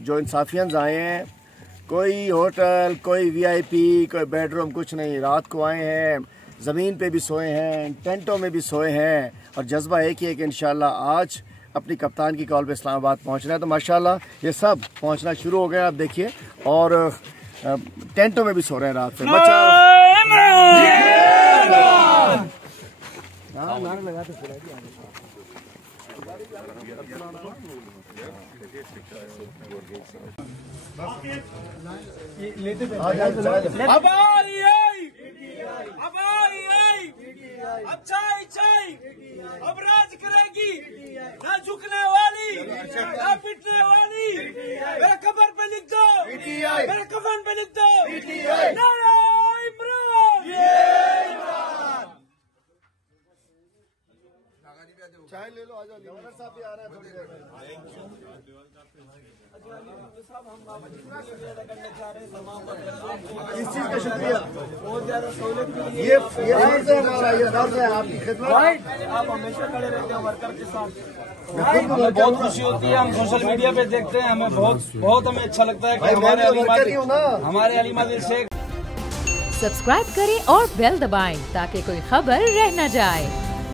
जो इंसाफियंस आए हैं, कोई होटल, कोई वीआईपी, कोई बेडरूम, कुछ नहीं। रात को आए हैं, ज़मीन पे भी सोए हैं, टेंटों में भी सोए हैं, और जज्बा एक ही है कि इंशाल्लाह आज अपनी कप्तान की कॉल पे इस्लामाबाद पहुंचना है। तो माशाल्लाह ये सब पहुंचना शुरू हो गया, आप देखिए, और टेंटों में भी सो रहे हैं रात से। नारे लगाते अब राज करेगी, ना झुकने वाली, ना पिटने वाली। मेरे कबर पे लिख दो, मेरे कफन पे लिख दो, नारे इमरान। चाय ले लो, आजा। गवर्नर साहब भी आ रहे हैं। इस चीज का शुक्रिया, बहुत ज्यादा सहूलियत के लिए ये फर्ज है हमारा, ये फर्ज है आपकी खिदमत। आप हमेशा खड़े रहते हैं वर्कर के साथ। बहुत खुशी होती है, हम सोशल मीडिया पे देखते हैं, हमें बहुत हमें अच्छा लगता है कि हमारे अलीमा दिल शेख। सब्सक्राइब करें और बेल दबाएं ताकि कोई खबर रह न जाए।